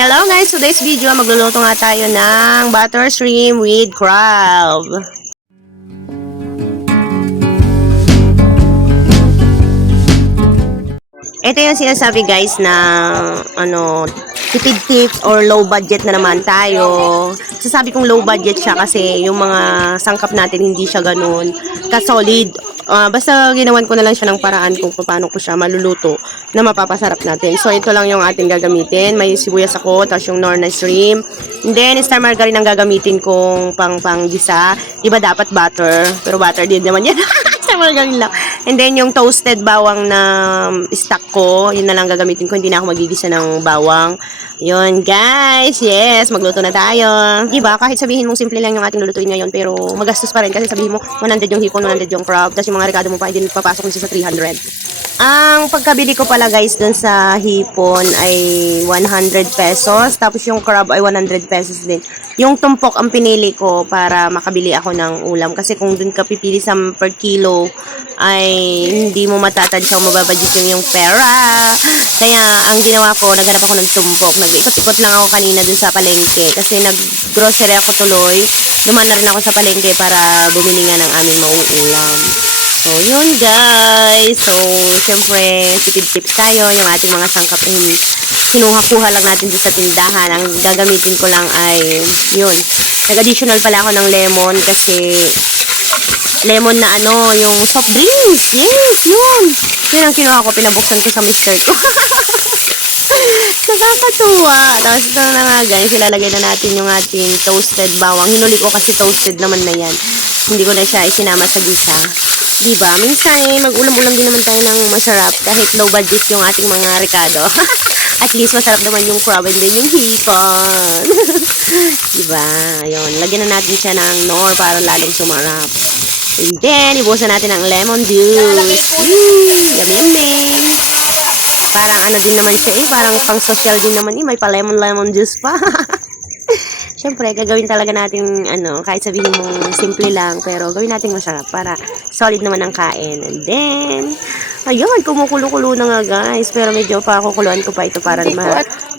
Hello guys, today's video magluluto nga tayo ng butter shrimp with crab. Ito yung sinasabi guys na tipid tips or low budget na naman tayo. Sasabi kong low budget siya kasi yung mga sangkap natin hindi siya ganun ka-solid. Basta ginawan ko na lang siya ng paraan kung paano ko siya maluluto na mapapasarap natin. So ito lang yung ating gagamitin. May sibuyas ako, tapos yung Norna shrimp. And then star margarine ang gagamitin kong pang-gisa. Iba dapat butter, pero butter din naman yan. Star margarine lang. And then yung toasted bawang na stock ko, yun na lang gagamitin ko. Hindi na ako magigisa ng bawang. Yun guys, yes, magluto na tayo. Diba, kahit sabihin mong simple lang yung ating lulutuin ngayon, pero magastos pa rin kasi sabihin mo 100 yung hipon, 100 yung crab, tapos yung mga rekado mo pa, hindi papasok nito sa 300. Ang pagkabili ko pala guys dun sa hipon ay 100 pesos, tapos yung crab ay 100 pesos din. Yung tumpok ang pinili ko para makabili ako ng ulam, kasi kung dun ka pipili sa per kilo ay hindi mo matatansya o mababadjit yung pera. Kaya ang ginawa ko, naghanap ako ng tumpok. Nag-ikot-ikot lang ako kanina dun sa palengke kasi nag-grocery ako tuloy. Duman na rin ako sa palengke para bumili nga ng aming mauulam. So, yun guys. So, syempre, tipid tips tayo. Yung ating mga sangkap kinuha-kuha lang natin dun sa tindahan. Ang gagamitin ko lang ay, yun. Nag-additional pala ako ng lemon kasi lemon na yung soft drinks. Yes, yun. Yun ang kinuha ko. Pinabuksan ko sa mister ko. Nakakatuwa. Tapos ito na nga guys, ilalagay na natin yung ating toasted bawang. Hinuli ko kasi toasted naman na yan. Hindi ko na siya isinama sa gisa. Diba? Minsan mag-ulam-ulam din naman tayo ng masarap kahit low budget yung ating mga rekado. At least masarap naman yung crab and then yung hipon. Diba? Ayun. Lagyan na natin siya ng nor para lalong sumarap. And then, ibusan natin ang lemon juice. Yummy. Parang din naman siya parang pang social din naman may pa lemon juice pa. Siyempre, gagawin talaga natin kahit sabihin mong simple lang, pero gawin natin masarap para solid naman ang kain. And then, ayun, kumukulo-kulo na nga guys, pero medyo pa kukuluan ko pa ito para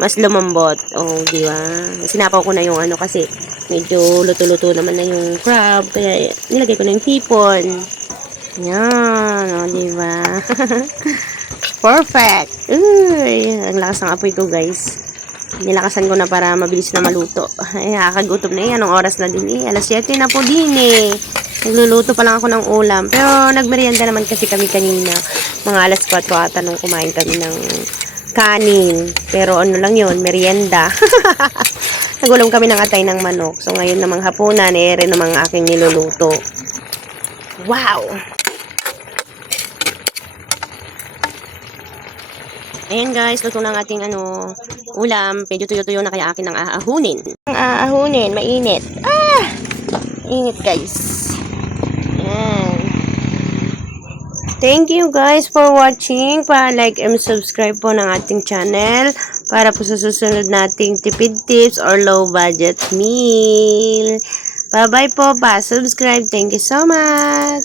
mas lumambot. Oh, di ba? Sinapaw ko na yung kasi medyo luto-luto naman na yung crab, kaya nilagay ko na yung hipon. Yan, di ba? Perfect! Uy, ang lakas ng apoy ko guys. Nilakasan ko na para mabilis na maluto. Ay, kakagutom na anong oras na din alas 7 na po din Nagluluto pa lang ako ng ulam. Pero nagmerienda naman kasi kami kanina. Mga alas 4 ata nung kumain kami ng kanin. Pero lang yun, merienda. Nagulam kami ng atay ng manok. So ngayon namang hapunan, rin namang aking niluluto. Wow! Ayan guys, luto ng ating ulam. Medyo tuyo-tuyo na kaya akin ang aahunin. Ang aahunin, mainit. Init guys. Ayan. Thank you guys for watching. Pa-like and subscribe po ng ating channel para po sa susunod nating tipid tips or low budget meal. Bye-bye po. Pa-subscribe. Thank you so much.